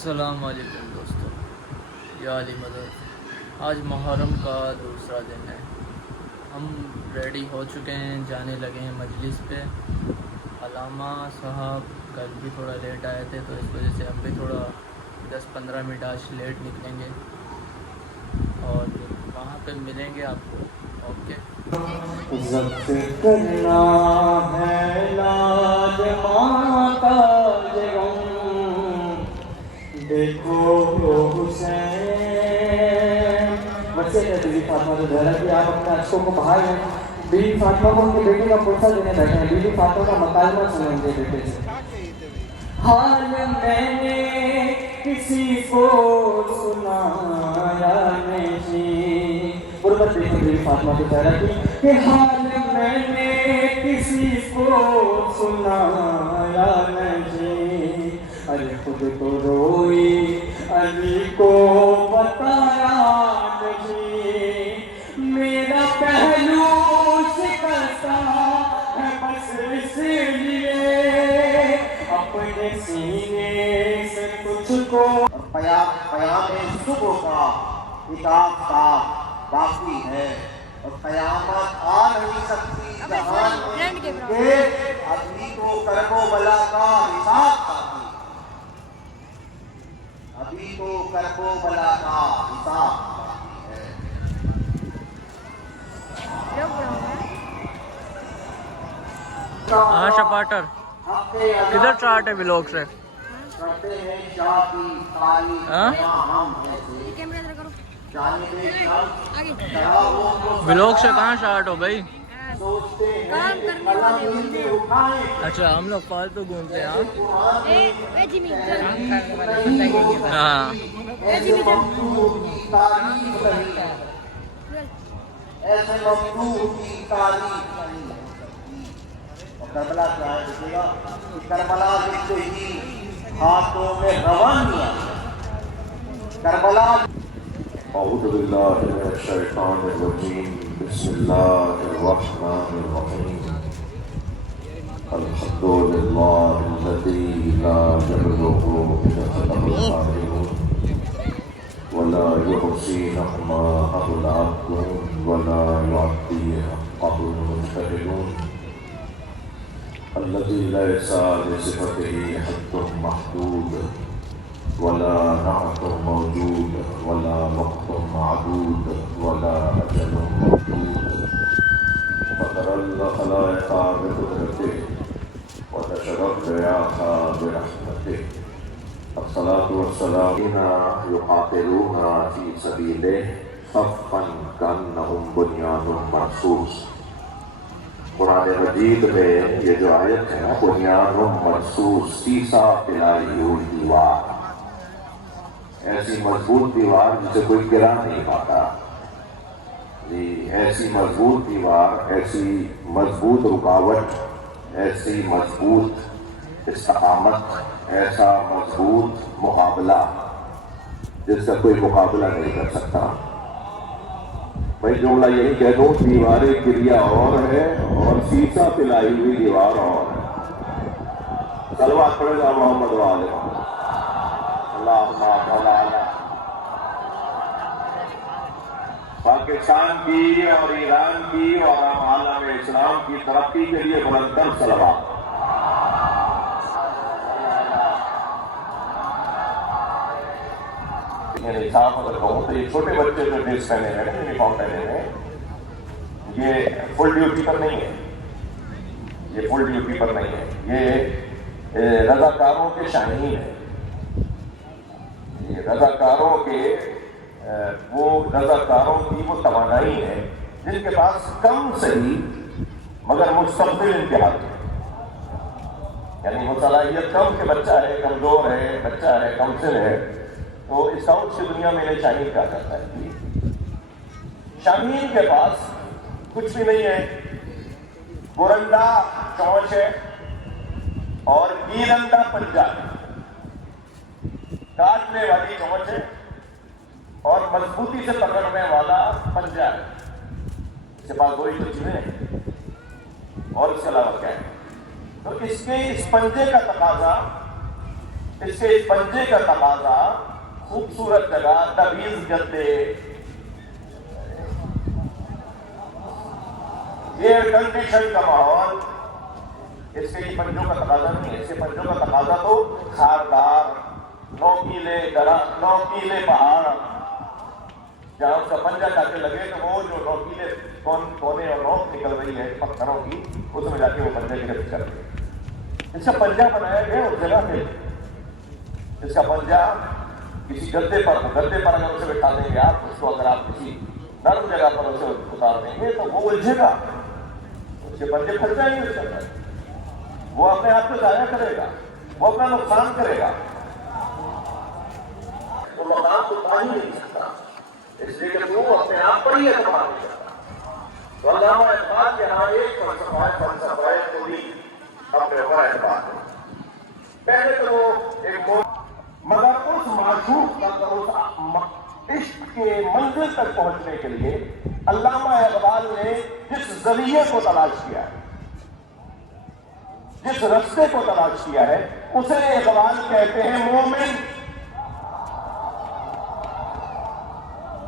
السلام علیکم دوستو، یا علی مدد۔ آج محرم کا دوسرا دن ہے۔ ہم ریڈی ہو چکے ہیں، جانے لگے ہیں مجلس پہ۔ علامہ صاحب کل بھی تھوڑا لیٹ آئے تھے، تو اس وجہ سے ہم بھی تھوڑا 10-15 منٹ آج لیٹ نکلیں گے اور وہاں پہ ملیں گے آپ کو۔ اوکے۔ ضبط کرنا ہے لاج ماتا جگم، دیکھو حسین۔ بچے نے بیوی فاطمہ کو ظاہرہ کیا، آپ اپنے اشکوں کو بہائے ہیں۔ بیوی فاطمہ کو ان کے بیٹے کا پرسہ دینے بیٹھے ہیں۔ بیوی فاطمہ کا مکالمہ سنیں ان کے بیٹے سے۔ حال میں نے کسی کو سنایا نہیں، غربت دیکھیں بیوی فاطمہ کی ظاہرہ کی کہ حال میں نے کسی کو سنایا نہیں، ارے خود تو روئی علی کو بتایا نہیں، میرا پہلو شکستہ ہے بس اس لیے اپنے سینے سے تجھ کو۔ قیام صبح کا ایک آفتاب باقی ہے، اور قیامت آ نہیں سکتی جہان میں کہ ابھی تو کرب و بلا کا حساب باقی ہے، ابھی تو کرب و بلا کا حساب باقی ہے۔ ہاں شپاٹر کدھر چارٹ ہے بلاگ سے؟ کرتے ہیں شاہ کی تعریف ہاں ہم جانب شمس چراغوں کو بلاگ سے کہاں شارٹ ہو بھائی؟ سوچتے ہیں کہ قلم ہی اٹھائیں۔ اچھا، ہم لوگ فالتو گھومتے ہیں۔ ہاں ایسے ممدوح کی تعریف نہیں، ایسے ممدوح کی تعریف نہیں۔ اور کربلا کیا ہے دیکھے گا کہ کربلا لکھتے ہی ہاتھوں میں روانیاں، کربلا۔ اعوذ باللہ من الشیطان الرجیم، بسم اللہ الرحمن الرحیم، الحمد للہ الذی لا یبلغ مثله الخالقون ولا يحصي نعماءه العبد ولا يعطي حقه المجتهدون، الذي ليس لصفته حد محدود ولا نعت موجود ولا وقت معدود ولا أجل ممدود، فطر الخلائق بقدرته ونشر الرياح برحمته، الصلاة والسلام يقاتلون في سبيله صفا كأنهم بنيان مرصوص۔ قرآن مجید میں یہ جو آیت ہے نا، بنیان مرصوص، سیسا پلائی ہوئی دیوار، ایسی مضبوط دیوار جسے کوئی گرا نہیں پاتا جی، ایسی مضبوط دیوار، ایسی مضبوط رکاوٹ، ایسی مضبوط استقامت، ایسا مضبوط مقابلہ جس کا کوئی مقابلہ نہیں کر سکتا۔ میں جملہ یہی کہہ دوں، دیوار کریا اور ہے اور سیسا پلائی ہوئی دیوار اور ہے۔ صلوات پڑھے گا محمد والے اللہم۔ پاکستان کی اور ایران کی اور عالم اسلام کی ترقی کے لیے بلندر صلوات۔ میرے صاحب اگر کہوں تو یہ چھوٹے بچے جو ڈریس پہنے ہیں، یونیفارم پہنے ہیں، یہ فل ڈیوٹی پر نہیں ہے، یہ فل ڈیوٹی پر نہیں ہے، یہ رضاکاروں کے شاہین ہیں، یہ رضاکاروں کے وہ رضاکاروں کی وہ توانائی ہے جن کے پاس کم صحیح مگر مستقبل امتحان ہے، یعنی وہ صلاحیت کم کہ بچہ ہے، کمزور ہے، بچہ ہے، کمسن ہے، تو اسکاؤٹ کی دنیا میں انہیں شاہین کہا جاتا ہے۔ شاہین کے پاس کچھ بھی نہیں ہے، گورنڈا چونچ ہے اور گیرنڈا پنجہ ہے، کاٹنے والی چونچ ہے اور مضبوطی سے پکڑنے والا پنجہ ہے، اس کے پاس وہی تو چیزیں ہیں اور اس کے علاوہ کیا ہے؟ تو اس کے اس پنجے کا تقاضا اس کے اس پنجے کا تقاضا خوبصورت جگہ، تمیز گدے، ایئر کنڈیشن کا ماحول، اس کے یہ پنجوں کا تقاضا نہیں ہے. اس کے پنجوں کا تقاضا تو خاردار، نوکیلے درخت، نوکیلے پہاڑ، جہاں اس کا پنجہ جا کے لگے تو وہ جو نوکیلے کونے اور نوک نکل رہی ہے پتھروں کی، اس میں جا کے وہ پنجے کی رفت کرتے ہیں. اس کا پنجہ بنایا گیا اس جگہ پہ. اس کا پنجہ کسی گدے پر اگر اسے بٹھا دیں گے آپ، اس کو اگر آپ کسی نرم جگہ پر اسے اتار دیں گے تو وہ الجھے گا، اس کے پنجے پھٹ جائیں گے. اس کے اندر وہ اپنے آپ کو ضائع کرے گا، وہ اپنا نقصان کرے گا، وہ مقام تو پا ہی نہیں سکتا، اس لیے کہ وہ اپنے آپ پر ہی اعتماد نہیں کرتا. تو علامہ اقبال کے یہاں ایک فلسفہ ہے، فلسفہ خودی اپنے اوپر اعتماد ہے. پہلے تو وہ ایک مگر اس معشوق تک، اس عشق کے منزل تک پہنچنے کے لیے علامہ اقبال نے جس ذریعے کو تلاش کیا ہے، جس رستے کو تلاش کیا ہے، اسے اقبال کہتے ہیں مومن.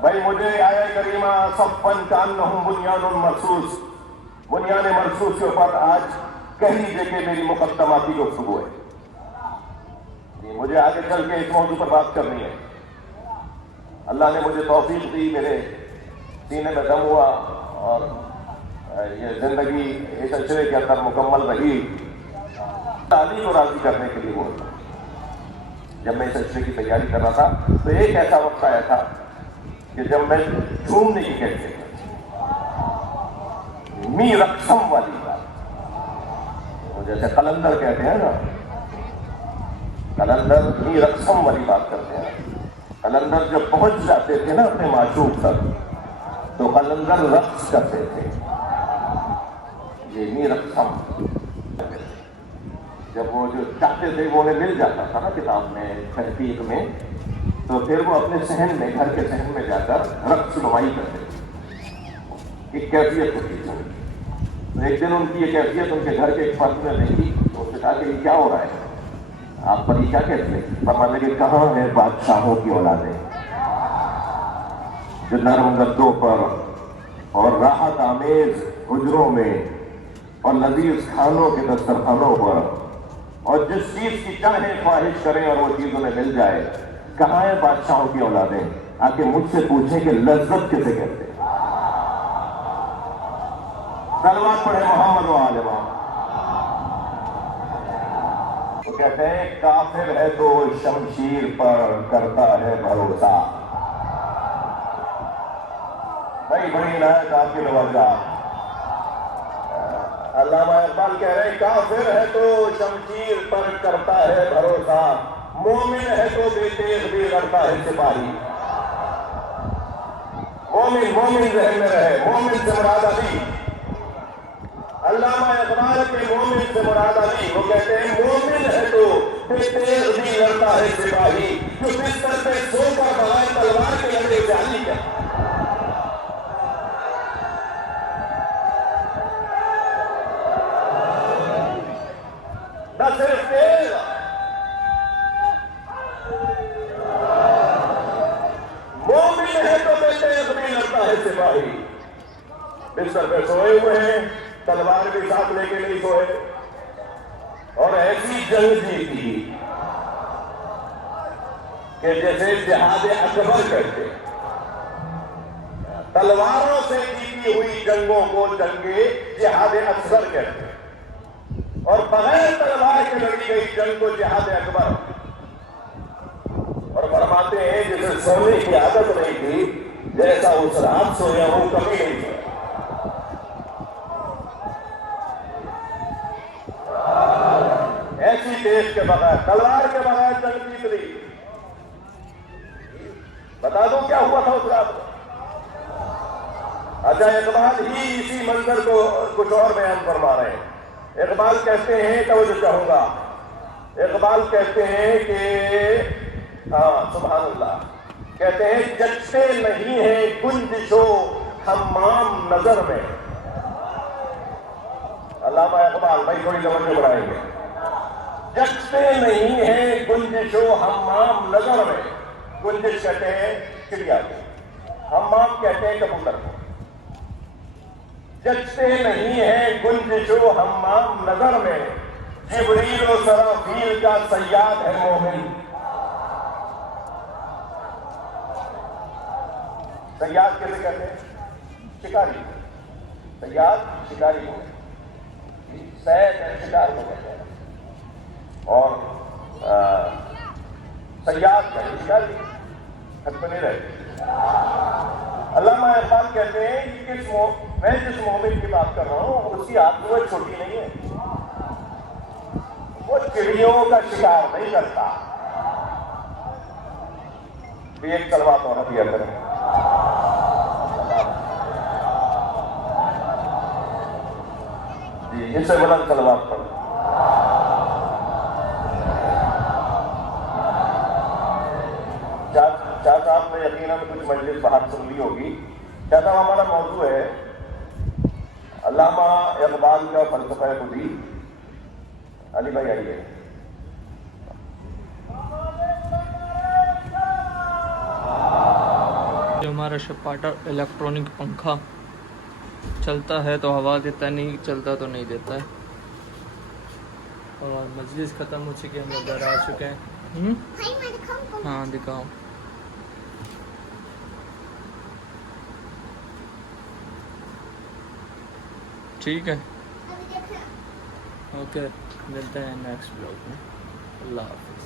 بھائی مجھے آیا کریمہ صفن کانہم بنیان مرصوص، بنیان مرصوص کے اوپر آج کہہ لیجیے کہ میری مقدماتی گفتگو ہے. مجھے آگے چل کے اس موضوع پر بات کرنی ہے. اللہ نے مجھے توفیق دی، میرے سینے میں دم ہوا اور یہ زندگی اس سلسلے کے اندر مکمل رہی. تعلیم کو راضی کرنے کے لیے بولتا. جب میں اس سلسلے کی تیاری کر رہا تھا تو ایک ایسا وقت آیا تھا کہ جب میں جھومنے کی کہتے ہیں می رقصم والی بات، جیسے قلندر کہتے ہیں نا، قلندر می رقصم والی بات کرتے ہیں. قلندر جب پہنچ جاتے تھے نا اپنے معشوق تک تو قلندر رقص کرتے تھے. یہ می رقصم، جب وہ جو چاہتے تھے وہ انہیں مل جاتا تھا نا کتاب میں، تحقیق میں، تو پھر وہ اپنے صحن میں، گھر کے صحن میں جا کر رقص نمائی کرتے تھے. ایک کیفیت ہوتی تھی. تو ایک دن ان کی یہ کیفیت ان کے گھر کے ایک فرد میں دیکھی تو اس نے کہا کہ یہ کیا ہو رہا ہے، آپ پر یہ کیا کہتے ہیں؟ فرمانے لگے کہاں ہے بادشاہوں کی اولادیں جو نرم گدوں پر اور راحت آمیز حجروں میں اور لذیذ کھانوں کے دسترخوانوں پر اور جس چیز کی چاہیں خواہش کریں اور وہ چیز انہیں مل جائے. کہاں ہے بادشاہوں کی اولادیں؟ آ کے مجھ سے پوچھیں کہ لذت کسے کہتے ہیں. صلوات پڑھے محمد و آل محمد. تو کہتے ہیں کافر ہے تو شمشیر پر کرتا ہے بھروسہ. بھائی بڑی عنایت آپ کی توجہ. علامہ اقبال کہہ رہے ہیں کافر ہے تو شمشیر پر کرتا ہے بھروسہ، مومن ہے تو بے تیغ بھی لڑتا ہے سپاہی. مومن ذہن میں رہے. مومن سے مراد علی. علامہ اقبال کے مومن سے مراد علی. وہ کہتے ہیں مومن ہے تو بے تیغ بھی لڑتا ہے سپاہی، جو بستر پہ سو کر بغیر تلوار کے لڑے سے علی کا. نہ صرف تیغ، مومن ہے تو بے تیغ بھی لڑتا ہے سپاہی. بستر پہ سوئے ہوئے ہیں، تلوار بھی ساتھ لے کے نہیں سوئے، اور ایسی جنگ جیتی کہ جیسے جہاد اکبر کہتے. تلواروں سے جیتی ہوئی جنگوں کو جنگ جہاد اکبر کہتے، اور بغیر تلوار کے لڑی گئی جنگ کو جہاد اکبر. اور فرماتے ہیں جسے سونے کی عادت نہیں تھی، جیسا اس رات سویا ہوں کبھی نہیں سویا. ایسی دیش کے بغیر، تلوار کے بغیر جنگ جیت لی. بتا دوں کیا ہوا تھا اس رات میں. اچھا اقبال ہی اسی منظر کو کچھ اور بیان فرما رہے ہیں. اقبال کہتے ہیں، توجہ چاہوں گا، اقبال کہتے ہیں کہ سبحان اللہ، کہتے ہیں جچتے نہیں ہیں گنجش و حمام نظر میں. علامہ اقبال بھائی تھوڑی توجہ بڑھائیں گے. جگتے نہیں ہیں گنجش و حمام نظر میں. گنجش کہتے ہیں چڑیا کو, حمام کہتے ہیں کبوتر کو. جگتے نہیں ہیں گنجش و حمام نظر میں, جبریل و سرافیل کا صیاد ہے مومن. صیاد کیسے کہتے ہیں؟ شکاری. صیاد شکاری کو, سید ہے شکار کو کہتے ہیں, اور صیاد کا شکاری حد پہ نہیں رہتی. علامہ اقبال کہتے ہیں کہ میں جس مومن کی بات کر رہا ہوں اس کی آتما چھوٹی نہیں ہے, وہ چڑیوں کا شکار نہیں کرتا. بھی ایک سلوات اور دیا کریں. جی اس سے بلند سلوات پڑھ. شاہ صاحب نے یقیناً کچھ مجلس باہر سن لی ہوگی. شاہ صاحب ہمارا موضوع ہے علامہ اقبال کا فلسفہ خودی. علی بھائی آئیے. جو ہمارا شپاٹا الیکٹرانک پنکھا چلتا ہے تو ہوا دیتا ہے, نہیں چلتا تو نہیں دیتا ہے. اور مجلس ختم ہو چکی ہے, ہم لوگ گھر آ چکے ہیں. ہاں دکھاؤ. ٹھیک ہے, اوکے, ملتے ہیں نیکسٹ بلاگ میں. اللہ حافظ.